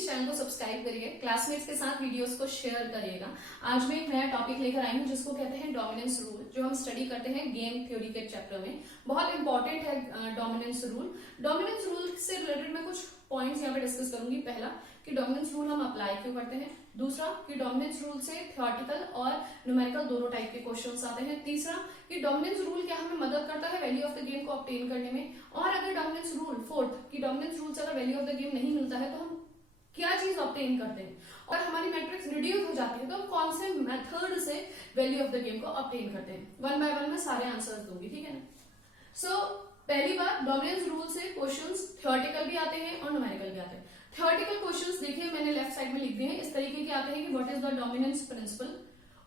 Please channel को subscribe करिए, classmates के साथ वीडियोस को शेयर करिएगा। आज मैं एक नया टॉपिक लेकर आई हूँ जिसको कहते हैं डोमिनेंस रूल, जो हम स्टडी करते हैं गेम थ्योरी के चैप्टर में। बहुत इंपॉर्टेंट है डोमिनेंस रूल। डोमिनेंस रूल से रिलेटेड मैं कुछ पॉइंट्स यहाँ पे डिस्कस करूंगी। पहला कि डोमिनेंस रूल हम अप्लाई क्यों करते हैं। दूसरा कि डोमिनेंस रूल से थ्योरेटिकल और न्यूमेरिकल दोनों टाइप के क्वेश्चंस आते हैं। तीसरा कि डोमिनेंस रूल क्या हमें मदद करता है वैल्यू ऑफ द गेम को ऑब्टेन करने में। और अगर डोमिनेंस रूल, फोर्थ कि डोमिनेंस रूल से अगर वैल्यू ऑफ द गेम नहीं मिलता है तो हम क्या चीज ऑब्टेन करते हैं। और हमारी मैट्रिक्स रिड्यूस हो जाती है तो हम कौन से मेथड से वैल्यू ऑफ द गेम को ऑब्टेन करते हैं। वन बाय वन मैं सारे आंसर्स दूंगी, ठीक है ना। सो पहली बार डोमिनेंस रूल से क्वेश्चंस थ्योरेटिकल भी आते हैं और न्यूमेरिकल भी आते हैं। थ्योरेटिकल क्वेश्चंस देखिए मैंने लेफ्ट साइड में लिख दिए हैं, इस तरीके के आते हैं कि what is the dominance principle,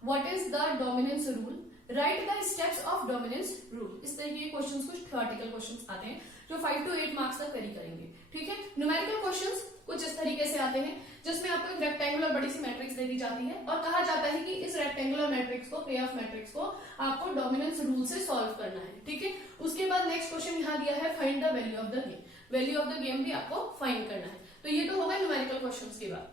what is the dominance rule, write the steps of dominance rule. इस तरीके के क्वेश्चंस कुछ थ्योरेटिकल क्वेश्चंस आते हैं जो 5 to 8 मार्क्स तक करी करेंगे, ठीक है। न्यूमेरिकल क्वेश्चंस कुछ इस तरीके से आते हैं जिसमें आपको एक रेक्टेंगुलर बड़ी सी मैट्रिक्स दे दी जाती है और कहा जाता है कि इस रेक्टेंगुलर मैट्रिक्स को, पे ऑफ मैट्रिक्स को आपको डोमिनेंस रूल से सॉल्व करना है, ठीक है। उसके बाद नेक्स्ट क्वेश्चन यहाँ दिया है find the value of the game. Value of the game भी आपको फाइंड करना है। तो ये तो होगा न्यूमेरिकल क्वेश्चंस के बाद।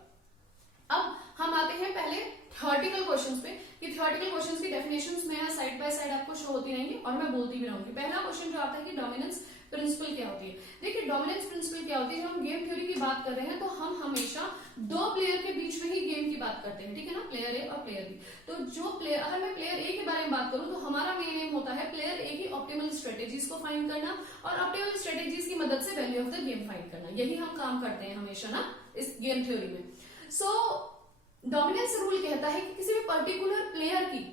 अब हम आते हैं पहले थ्योरेटिकल क्वेश्चंस पे कि थ्योरेटिकल क्वेश्चंस की डेफिनेशंस में साइड बाय साइड आपको शो होती रहेंगी और मैं बोलती भी रहूंगी। पहला क्वेश्चन जो आता है कि डोमिनेंस प्रिंसिपल क्या होती है। देखिए डोमिनेंस प्रिंसिपल क्या होती है, जब हम गेम थ्योरी की बात कर रहे हैं तो हम हमेशा दो प्लेयर के बीच में ही गेम की बात करते हैं, ठीक है ना, प्लेयर ए और प्लेयर बी। तो जो प्लेयर, अगर मैं प्लेयर ए के बारे में बात करूं तो हमारा मेन एम होता है प्लेयर ए की ऑप्टिमल स्ट्रेटेजीज को फाइंड करना और ऑप्टिमल स्ट्रेटेजीज की मदद से value of the game find करना। यही हम काम करते हैं हमेशा ना इस गेम थ्योरी में। सो डोमिनेंस रूल कहता है कि किसी भी पर्टिकुलर प्लेयर की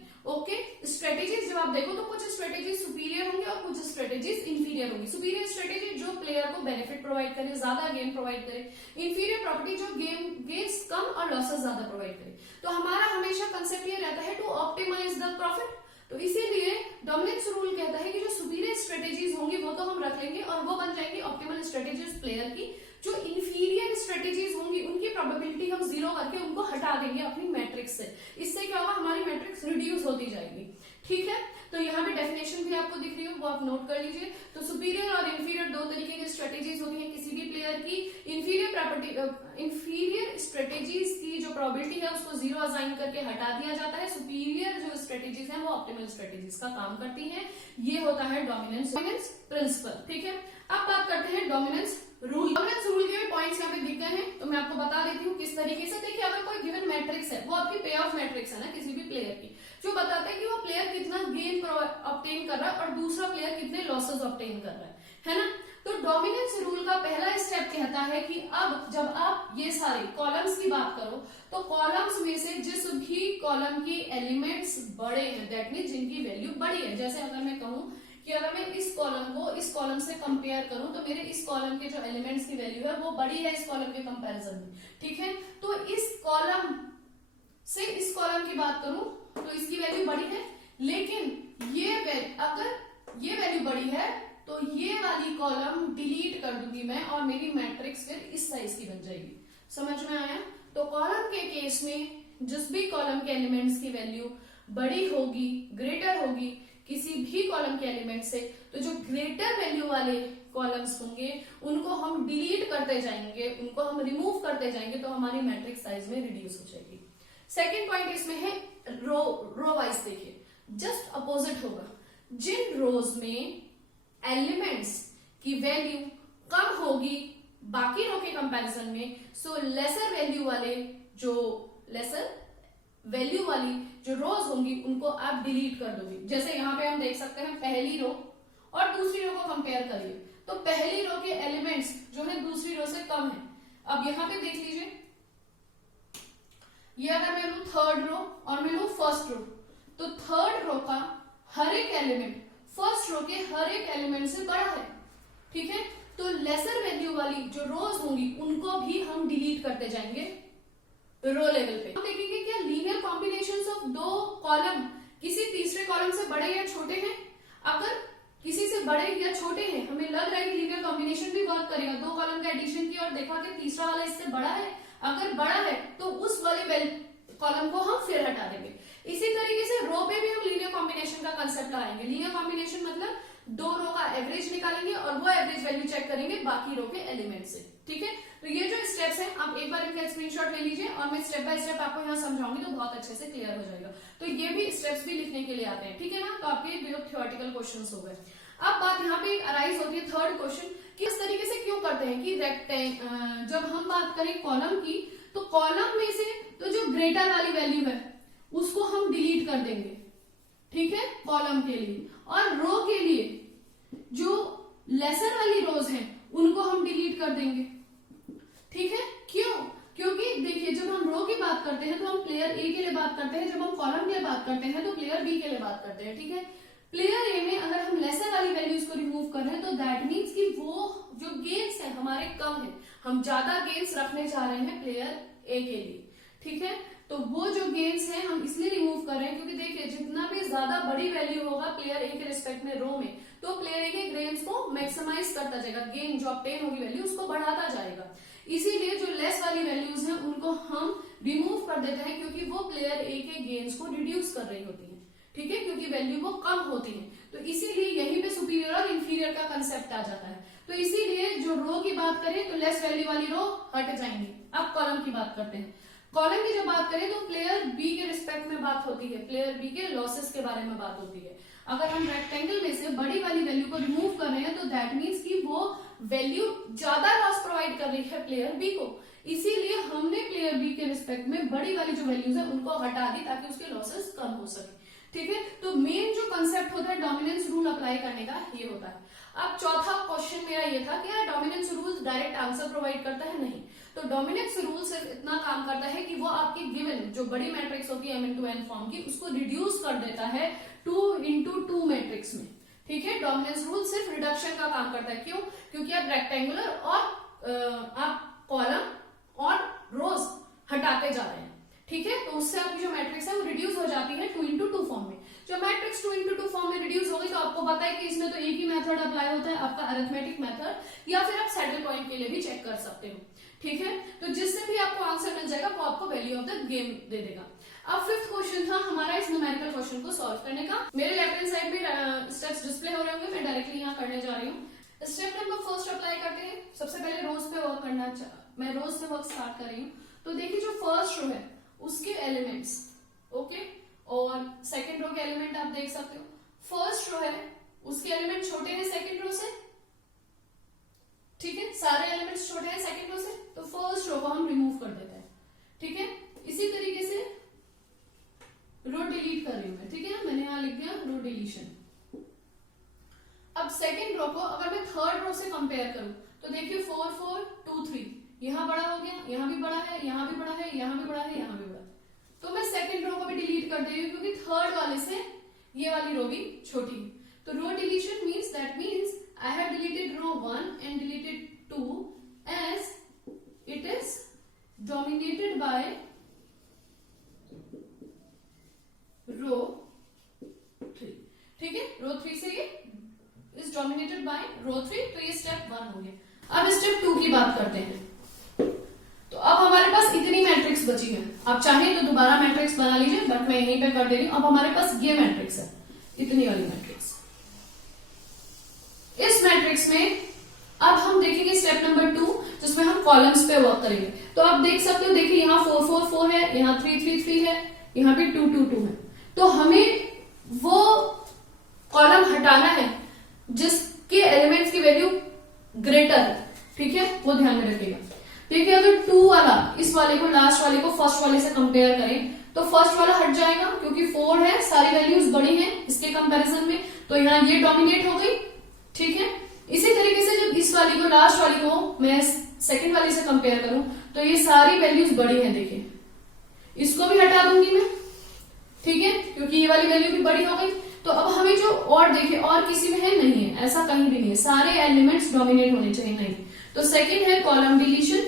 स्ट्रेटेजीज जब आप देखो तो कुछ स्ट्रेटेजीज सुपीरियर होंगे और कुछ स्ट्रेटेजीज इंफीरियर होंगी। सुपीरियर स्ट्रेटेजी जो प्लेयर को बेनिफिट प्रोवाइड करे, ज्यादा गेम प्रोवाइड करे। इंफीरियर प्रॉपर्टी जो गेम्स कम और लॉसेस ज्यादा प्रोवाइड करे। तो हमारा हमेशा कंसेप्ट ये रहता है टू ऑप्टिमाइज द प्रॉफिट। तो इसीलिए डोमिनेंस रूल कहता है कि जो सुपीरियर स्ट्रेटेजीज होंगी वो तो हम रख लेंगे और वो बन जाएंगी ऑप्टिमल स्ट्रेटेजीज प्लेयर की। जो इंफीरियर स्ट्रेटेजीज होंगी उनकी प्रोबेबिलिटी हम जीरो करके उनको हटा देंगे अपनी मैट्रिक्स से। इससे क्या होगा, हमारी मैट्रिक्स रिड्यूस होती जाएगी, ठीक है। तो यहाँ पे डेफिनेशन भी आपको दिख रही हो, वो आप नोट कर लीजिए। तो सुपीरियर और इंफीरियर दो तरीके की स्ट्रेटेजीज होती है किसी भी प्लेयर की। इंफीरियर स्ट्रेटेजीज की जो प्रोबेबिलिटी है उसको जीरो असाइन करके हटा दिया जाता है। सुपीरियर जो स्ट्रेटेजीज है वो ऑप्टिमल स्ट्रेटेजीज का काम करती है। ये होता है डोमिनेंस प्रिंसिपल, ठीक है। अब बात करते हैं डोमिनेंस रूल। डोमिनेंस रूल के भी पॉइंट्स यहाँ पे दिख गए हैं तो मैं आपको बता देती हूँ किस तरीके से। देखिए अगर कोई गिवन मैट्रिक्स है, वो आपकी पे ऑफ मैट्रिक्स है ना किसी भी प्लेयर की, जो बताता है कि वो प्लेयर कितना गेन ऑब्टेन कर रहा है और दूसरा प्लेयर कितने लॉसेस ऑब्टेन कर रहा है ना। तो डोमिनेंस रूल का पहला स्टेप कहता है कि अब जब आप ये सारे कॉलम्स की बात करो तो कॉलम्स में से जिस भी कॉलम की एलिमेंट्स बड़े हैं, दैट मीन जिनकी वैल्यू बड़ी है। जैसे अगर मैं कहूं कि अगर मैं इस कॉलम को इस कॉलम से कंपेयर करूं तो मेरे इस कॉलम के जो एलिमेंट्स की वैल्यू है वो बड़ी है इस कॉलम के कंपैरिजन में, ठीक है। तो इस कॉलम से इस कॉलम की बात करूं तो इसकी वैल्यू बड़ी है, लेकिन ये अगर ये वैल्यू बड़ी है तो ये वाली कॉलम डिलीट कर दूंगी मैं और मेरी मैट्रिक्स फिर इस साइज की बन जाएगी। समझ में आया। तो कॉलम के केस में जिस भी कॉलम के एलिमेंट्स की वैल्यू बड़ी होगी, ग्रेटर होगी किसी भी कॉलम के एलिमेंट से, तो जो ग्रेटर वैल्यू वाले कॉलम्स होंगे उनको हम डिलीट करते जाएंगे, उनको हम रिमूव करते जाएंगे तो हमारी मैट्रिक्स साइज में रिड्यूस हो जाएगी। सेकेंड पॉइंट इसमें है रो वाइज। देखिए जस्ट अपोजिट होगा। जिन रोज में एलिमेंट्स की वैल्यू कम होगी बाकी रो के कंपैरिजन में, सो लेसर वैल्यू वाली जो रोज होंगी उनको आप डिलीट कर दोगे। जैसे यहाँ पे हम देख सकते हैं पहली रो और दूसरी रो को कंपेयर करिए तो पहली रो के एलिमेंट्स जो है दूसरी रो से कम है। अब यहाँ पे देख लीजिए, ये अगर मैं लू थर्ड रो और मैं लू फर्स्ट रो तो थर्ड रो का हर एक एलिमेंट फर्स्ट रो के हर एक एलिमेंट से बड़ा है, ठीक है। तो लेसर वैल्यू वाली जो रोज होंगी उनको भी हम डिलीट करते जाएंगे रो लेवल पे। हम देखेंगे क्या लीनियर कॉम्बिनेशंस ऑफ दो कॉलम किसी तीसरे कॉलम से बड़े या छोटे हैं। अगर किसी से बड़े या छोटे हैं, हमें लग रहा है कि लीनियर कॉम्बिनेशन भी वर्क करेगा। दो कॉलम का एडिशन किया और देखा कि तीसरा वाला इससे बड़ा है, अगर बड़ा है तो उस वाले कॉलम को हम फिर हटा देंगे। इसी तरीके से रो पे भी हम लीनियर कॉम्बिनेशन का कंसेप्ट लगाएंगे। लीनियर कॉम्बिनेशन मतलब दो रो का एवरेज निकालेंगे और वो एवरेज वैल्यू चेक करेंगे बाकी रो के एलिमेंट से। ठीक है, तो ये जो स्टेप्स हैं आप एक बार इनका स्क्रीनशॉट ले लीजिए और मैं स्टेप बाय स्टेप आपको यहाँ समझाऊंगी तो बहुत अच्छे से क्लियर हो जाएगा। तो ये भी स्टेप्स भी लिखने के लिए आते हैं, ठीक है ना। तो आपके जो थ्योरेटिकल क्वेश्चंस हो गए। अब बात यहाँ पे अराइज होती है थर्ड क्वेश्चन कि इस तरीके से क्यों करते हैं कि जब हम बात करें कॉलम की तो कॉलम में से तो जो ग्रेटर वाली वैल्यू है उसको हम डिलीट कर देंगे, ठीक है, कॉलम के लिए, और रो के लिए जो लेसर वाली रोज हैं उनको हम डिलीट कर देंगे। ठीक है, क्यों? क्योंकि देखिए जब हम रो की बात करते हैं तो हम प्लेयर ए के लिए बात करते हैं, जब हम कॉलम के लिए बात करते हैं तो प्लेयर बी के लिए बात करते हैं। ठीक है, प्लेयर ए में अगर हम लेसर वाली वैल्यूज को रिमूव कर रहे हैं तो दैट मीन्स कि वो जो गेन्स है हमारे कम है, हम ज्यादा गेन्स रखने जा रहे हैं प्लेयर ए के लिए। ठीक है, तो वो जो गेन्स हैं हम इसलिए रिमूव कर रहे हैं क्योंकि देखिए जितना भी ज्यादा बड़ी वैल्यू होगा प्लेयर ए के रिस्पेक्ट में रो में तो प्लेयर ए के गेन्स को मैक्सिमाइज करता जाएगा, गेन जो ऑब्टेन होगी वैल्यू उसको बढ़ाता जाएगा। इसीलिए जो लेस वाली वैल्यूज हैं उनको हम रिमूव कर देते हैं क्योंकि वो प्लेयर ए के गेन्स को रिड्यूस कर रही होती है। ठीक है, क्योंकि वैल्यू वो कम होती है, तो इसीलिए यहीं पे सुपीरियर और इंफीरियर का कंसेप्ट आ जाता है। तो इसीलिए जो रो की बात करें तो लेस वैल्यू वाली रो हट जाएंगी। अब कॉलम की बात करते हैं। कॉलम की जब बात करें तो प्लेयर बी के रिस्पेक्ट में बात होती है, प्लेयर बी के लॉसेस के बारे में बात होती है। अगर हम रेक्टेंगल में से बड़ी वाली वैल्यू को रिमूव कर रहे हैं तो दैट मीन्स कि वो वैल्यू ज्यादा लॉस प्रोवाइड कर रही है प्लेयर बी को, इसीलिए हमने प्लेयर बी के रिस्पेक्ट में बड़ी वाली जो वैल्यूज है उनको हटा दी ताकि उसके लॉसेस कम हो सके। ठीक है, तो मेन जो कंसेप्ट होता है डोमिनेंस रूल अप्लाई करने का ये होता है। अब चौथा क्वेश्चन मेरा ये था कि यार dominance rule direct answer provide करता है? नहीं, तो डोमिनेंस रूल सिर्फ इतना काम करता है कि वो आपकी गिवन जो बड़ी मैट्रिक्स होती है m×n फॉर्म की उसको रिड्यूस कर देता है 2×2 मैट्रिक्स में। ठीक है, डोमिनेंस रूल सिर्फ रिडक्शन का काम करता है। क्यों? क्योंकि आप रेक्टेंगुलर और आप कॉलम और रोज हटाते जा रहे हैं। ठीक है, तो उससे आपकी जो मैट्रिक्स है वो रिड्यूस हो जाती है 2×2 फॉर्म में। जब मैट्रिक्स 2×2 फॉर्म में रिड्यूस हो गई तो आपको पता है कि इसमें तो एक ही मेथड अप्लाई होता है, आपका अरिथमेटिक मेथड, या फिर आप सैडल पॉइंट के लिए भी चेक कर सकते हो। ठीक है, तो जिससे भी आपको आंसर मिल जाएगा वो आपको वैल्यू ऑफ द गेम दे देगा। अब फिफ्थ क्वेश्चन था हमारा इस न्यूमेरिकल क्वेश्चन को सॉल्व करने का। मेरे लेफ्ट हैंड साइड में स्टेप्स डिस्प्ले हो रहे होंगे, मैं डायरेक्टली यहाँ करने जा रही हूँ। स्टेप नंबर फर्स्ट अप्लाई करते हैं। सबसे पहले रोज पे वर्क करना, मैं रोज से वर्क स्टार्ट कर रही हूँ। तो देखिए जो फर्स्ट रो है उसके एलिमेंट्स, ओके, और सेकंड रो के एलिमेंट आप देख सकते हो। फर्स्ट रो है उसके एलिमेंट छोटे हैं सेकंड रो से, ठीक है, सारे एलिमेंट्स छोटे हैं सेकंड रो से, तो फर्स्ट रो को हम रिमूव कर देते हैं। ठीक है, इसी तरीके से रो डिलीट कर रही हूं मैं। ठीक है, मैंने यहां लिख दिया रो डिलीशन। अब सेकंड रो को अगर मैं थर्ड रो से कंपेयर करूं तो देखिए 4 4 2 3 यहां बड़ा हो गया, यहां भी बड़ा है, यहां भी बड़ा है, यहां भी बड़ा है, यहां भी बड़ा है। तो मैं सेकंड रो को भी डिलीट कर दे रही हूं क्योंकि थर्ड वाले से ये वाली रो भी छोटी है। तो row deletion means that means I have deleted row 1 and deleted 2 as it is dominated by row 3। ठीक है, रो 3 से ये is dominated by row 3, तो ये स्टेप 1 हो गया। अब स्टेप 2 की बात करते हैं। तो अब हमारे पास इतनी मैट्रिक्स बची है, आप चाहें तो दोबारा मैट्रिक्स बना लीजिए, बट मैं यहीं पे कर दे रही हूं। अब हमारे पास ये मैट्रिक्स है, इतनी वाली मैट्रिक्स। इस मैट्रिक्स में अब हम देखेंगे स्टेप नंबर 2 जिसमें हम कॉलम्स पे वर्क करेंगे। तो आप देख सकते हो, देखिए यहाँ 4 4 4 है, यहाँ 3 3 3 है, यहाँ पे 2 2 2 है। तो हमें वो कॉलम हटाना है जिसके एलिमेंट्स की वैल्यू ग्रेटर है। ठीक है, वो ध्यान में रखिएगा। देखिए अगर 2 वाला इस वाले को लास्ट वाले को फर्स्ट वाले से कंपेयर करें तो फर्स्ट वाला हट जाएगा क्योंकि 4 है, सारी वैल्यूज बड़ी हैं इसके कंपैरिजन में, तो यहाँ ये डोमिनेट हो गई। ठीक है, इसी तरीके से जब इस वाली को लास्ट वाली को मैं सेकंड वाली से कंपेयर करूं तो ये सारी वैल्यूज बड़ी हैं। देखिए इसको भी हटा दूंगी मैं, ठीक है, क्योंकि ये वाली वैल्यू भी बड़ी हो गई। तो अब हमें जो और देखिए और किसी में है नहीं है, ऐसा कहीं भी नहीं है, सारे एलिमेंट्स डोमिनेट होने चाहिए, नहीं। तो सेकंड है कॉलम डिलीशन।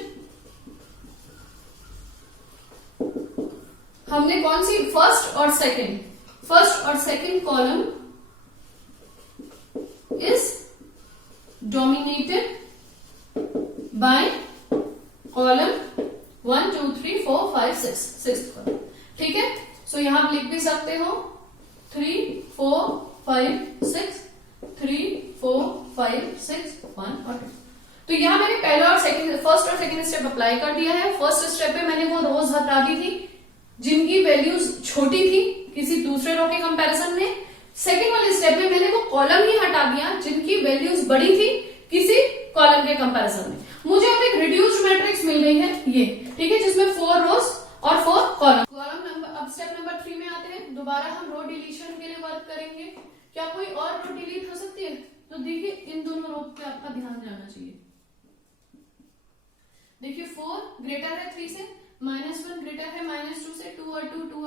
हमने कौन सी, फर्स्ट और second column is dominated by column 1 2 3 4 5 6 sixth column. ठीक है, सो यहां आप लिख भी सकते हो 3 4 5 6 3 4 5 6 1 और 2। तो यहाँ मैंने पहला और फर्स्ट और सेकंड स्टेप अप्लाई कर दिया है। फर्स्ट स्टेप पे मैंने वो रोज हटा दी थी जिनकी वैल्यूज छोटी थी किसी दूसरे रो के कंपैरिजन में। सेकंड वाले स्टेप में मैंने वो कॉलम ही हटा दिया जिनकी वैल्यूज बड़ी थी किसी कॉलम के कंपैरिजन में। मुझे अब एक रिड्यूस्ड मैट्रिक्स मिल गई है ये, ठीक है, जिसमें 4 रोज और 4 कॉलम नंबर। अब स्टेप नंबर 3 में आते हैं। दोबारा हम रो डिलीशन के लिए वर्क करेंगे। क्या कोई और रो डिलीट हो सकती है? तो देखिए इन दोनों रो पे आपका ध्यान जाना चाहिए। देखिए 4 ग्रेटर है 3 से, -1 ग्रेटर है -2 से, 2 और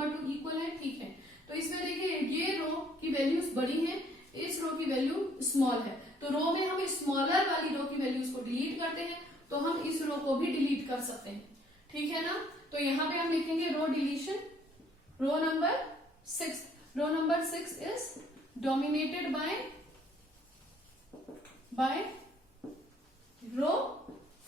2 इक्वल है, ठीक है। तो इसमें देखिए ये रो की वैल्यूज बड़ी है, इस रो की वैल्यू स्मॉल है। तो रो में हम स्मॉलर वाली रो की वैल्यूज को डिलीट करते हैं, तो हम इस रो को भी डिलीट कर सकते हैं, ठीक है ना। तो यहाँ पे हम लिखेंगे row deletion. Row number 6, row number 6 is dominated by row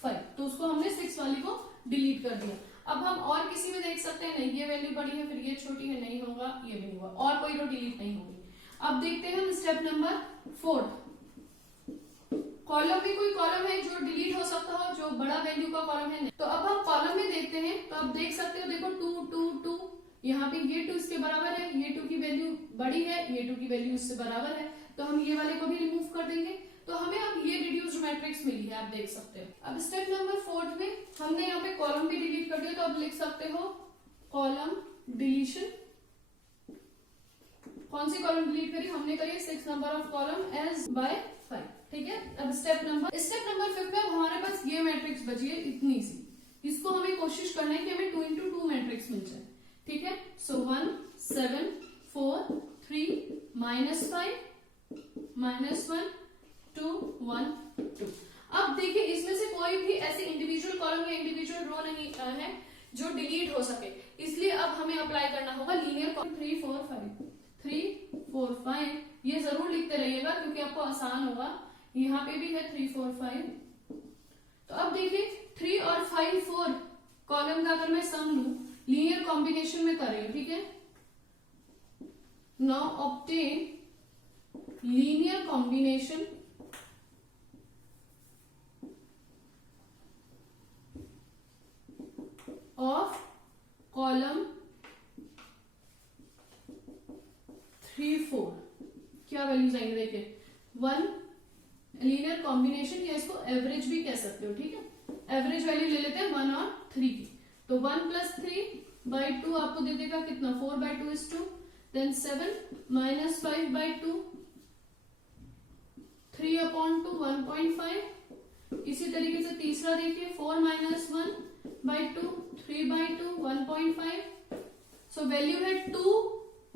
5। तो उसको हमने 6 वाली को डिलीट कर दिया। अब हम और किसी में देख सकते हैं, नहीं ये वैल्यू बड़ी है, फिर ये छोटी है, नहीं होगा, ये भी नहीं होगा, और कोई रो डिलीट नहीं होगी। अब देखते हैं हम स्टेप नंबर 4। कॉलम में कोई कॉलम है जो डिलीट हो सकता हो, जो बड़ा वैल्यू का कॉलम है। तो अब हम कॉलम में देखते हैं, तो आप देख सकते हो, देखो 2 2 2, यहाँ पे ये 2 इसके बराबर है, ये 2 की वैल्यू बड़ी है, ये 2 की वैल्यू इससे बराबर है, तो हम ये वाले को भी रिमूव कर देंगे। तो हमें अब ये रिड्यूस्ड मैट्रिक्स मिली है, आप देख सकते हो। अब स्टेप नंबर 4 में हमने यहाँ पे कॉलम भी डिलीट कर दिया, तो अब लिख सकते हो कॉलम डिलीशन। कौन सी कॉलम डिलीट करी? हमने करी 6 number of column as by 5, ठीक है। अब स्टेप नंबर 5 में हमारे पास ये मैट्रिक्स बची है इतनी सी। इसको हमें कोशिश करना है कि हमें 2 into 2 मैट्रिक्स मिल जाए, ठीक है। सो 1 7 4 3 -5 -1 2 1 2। अब देखिए इसमें से कोई भी ऐसे इंडिविजुअल कॉलम या इंडिविजुअल रो नहीं है जो डिलीट हो सके, इसलिए अब हमें अप्लाई करना होगा लीनियर 3 4 5 3 4 5। ये जरूर लिखते रहिएगा क्योंकि आपको आसान होगा। यहाँ पे भी है 3 4 5। तो अब देखिए 3 और 5 4 कॉलम का अगर मैं सम लू, लीनियर कॉम्बिनेशन में कर रही हूं, ठीक है। Now obtain linear combination of column 3 4। क्या वैल्यूज आएंगे? देखिए 1 लीनियर कॉम्बिनेशन, या इसको एवरेज भी कह सकते हो, ठीक है। एवरेज वैल्यू ले लेते हैं 1 और 3 की। तो 1 + 3/2 आपको दे देगा कितना? 4/2 is 2। देन 7 - 5/2, 3/2 1.5। इसी तरीके से तीसरा देखिए 4 - 1/2 3/2 1.5। सो वैल्यू है 2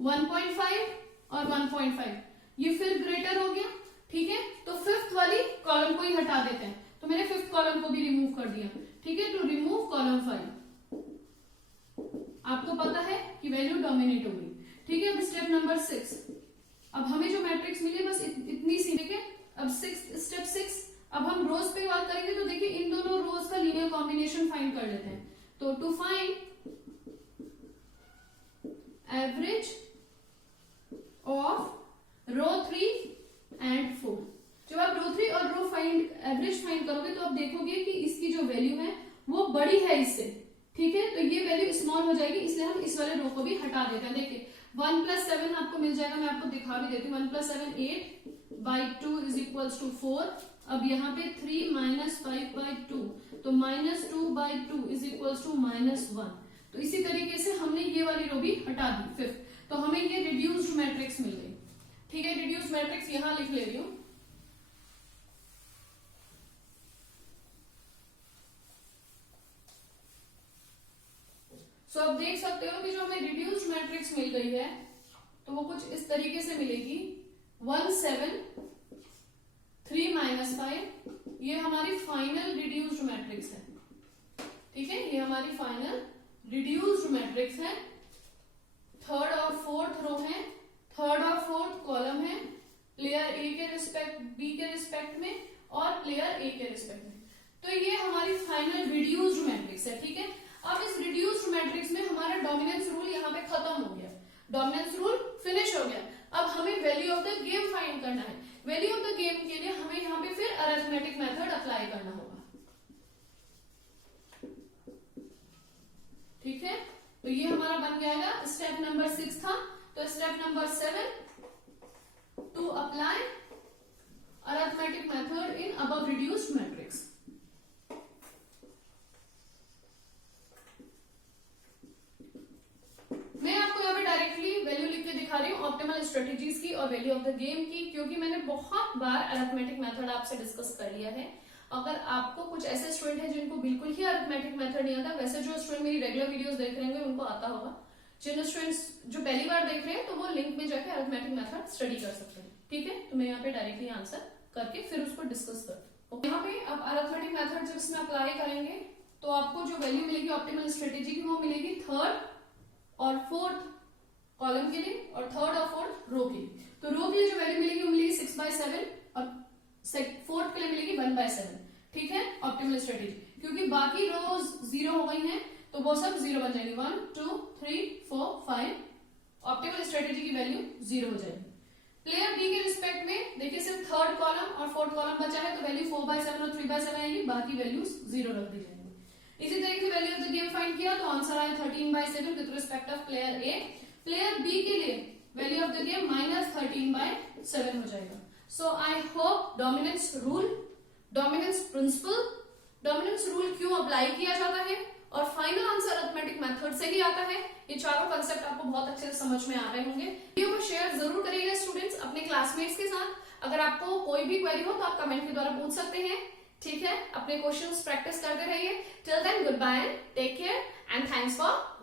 1.5 और 1.5। ये फिर ग्रेटर हो गया, ठीक है। तो 5th वाली कॉलम को ही हटा देते हैं, तो मैंने 5th कॉलम को भी रिमूव कर दिया, ठीक है। टू रिमूव कॉलम 5, आपको पता है कि वैल्यू डोमिनेट होगी, ठीक है। अब स्टेप नंबर 6। अब हमें जो मैट्रिक्स मिली बस इतनी सी, ठीक है। अब स्टेप 6, अब हम रोज पे बात करेंगे। तो देखिए इन दोनों रोज का लीनियर कॉम्बिनेशन फाइंड कर लेते हैं। तो to find average of row 3 and 4, जब आप रो 3 और रो एवरेज फाइंड करोगे तो आप देखोगे कि इसकी जो वैल्यू है वो बड़ी है इससे, ठीक है। तो ये वैल्यू स्मॉल हो जाएगी, इसलिए हम इस वाले रो को भी हटा देते हैं। देखिए 1 + 7 आपको मिल जाएगा, मैं आपको दिखा भी देती हूँ। 1 + 7 8/2 = 4। अब यहाँ पे 3 - 5/2, तो -2/2 = -1। तो इसी तरीके से हमने ये वाली रो भी हटा दी 5th। तो हमें ये रिड्यूस्ड मैट्रिक्स मिल गई, ठीक है। रिड्यूस्ड मैट्रिक्स यहां लिख ले रही हूं। सो अब देख सकते हो कि जो हमें रिड्यूस्ड मैट्रिक्स मिल गई है तो वो कुछ इस तरीके से मिलेगी। 1 7 3 - 5, ये हमारी फाइनल रिड्यूस्ड मैट्रिक्स है, ठीक है। ये हमारी फाइनल रिड्यूस्ड मैट्रिक्स है। 3rd और 4th रो है, 3rd और 4th कॉलम है, प्लेयर ए के रिस्पेक्ट, बी के रिस्पेक्ट में और प्लेयर ए के रिस्पेक्ट में। तो ये हमारी फाइनल रिड्यूस्ड मैट्रिक्स है, ठीक है। अब इस रिड्यूस्ड मैट्रिक्स में हमारा डोमिनेंस रूल यहाँ पे खत्म हो गया, डोमिनेंस रूल फिनिश हो गया। अब हमें value of the game find करना है। वैल्यू ऑफ द गेम के लिए हमें यहाँ पे फिर अरिथमेटिक मेथड अप्लाई करना होगा। ठीक है, तो ये हमारा बन जाएगा स्टेप नंबर 6 था। तो step number 7 to apply arithmetic method in above reduced matrix. मैं आपको यहाँ पे डायरेक्टली वैल्यू लिख के दिखा रही हूँ ऑप्टिमल स्ट्रेटेजीज की और वैल्यू ऑफ द गेम की, क्योंकि मैंने बहुत बार अरिथमेटिक मेथड आपसे डिस्कस कर लिया है। अगर आपको कुछ ऐसे स्टूडेंट हैं जिनको बिल्कुल ही अरिथमेटिक मेथड नहीं आता, वैसे जो स्टूडेंट मेरी रेगुलर वीडियोस देख रहे होंगे उनको आता होगा। जिन स्टूडेंट्स जो पहली बार देख रहे हैं तो वो लिंक में जाके अरिथमेटिक मेथड स्टडी कर सकते हैं। ठीक है, तो मैं यहाँ पे डायरेक्टली आंसर करके फिर उसको डिस्कस करती हूँ। यहाँ पे अब अरिथमेटिक मेथड जब इसमें अप्लाई करेंगे तो आपको जो वैल्यू मिलेगी ऑप्टिमल स्ट्रेटेजी की वो मिलेगी थर्ड और फोर्थ कॉलम के लिए और थर्ड और फोर्थ रो के लिए। तो रो के लिए जो वैल्यू मिलेगी वो मिलेगी 6/7 और फोर्थ के लिए मिलेगी 1/7। ठीक है, ऑप्टिमल स्ट्रेटेजी, क्योंकि बाकी रोज 0 हो गई हैं तो वो सब 0 बन जाएंगे। 1 2 3 4 5 ऑप्टिमल स्ट्रेटेजी की वैल्यू 0 हो जाएगी। प्लेयर बी के रिस्पेक्ट में देखिए सिर्फ थर्ड कॉलम और फोर्थ कॉलम बचा है, तो वैल्यू 4/7 और 3/7 आएगी, बाकी वैल्यूज 0 रख दी जाएंगी। इसी तरीके से value of the game find किया तो आंसर आया 13/7 with respect of player A. Player B के लिए वैल्यू ऑफ द गेम -13/7 हो जाएगा। So I hope dominance rule, dominance principle, dominance rule क्यों अप्लाई किया जाता है और फाइनल आंसर अरिथमेटिक मेथड से ही आता है, ये चारों कंसेप्ट आपको बहुत अच्छे से समझ में आ रहे होंगे। वीडियो को शेयर जरूर करिएगा स्टूडेंट्स अपने क्लासमेट्स के साथ। अगर आपको कोई भी क्वेरी हो तो आप कमेंट के द्वारा पूछ सकते हैं। ठीक है, अपने क्वेश्चंस प्रैक्टिस करते रहिए। Till then goodbye, take care and thanks for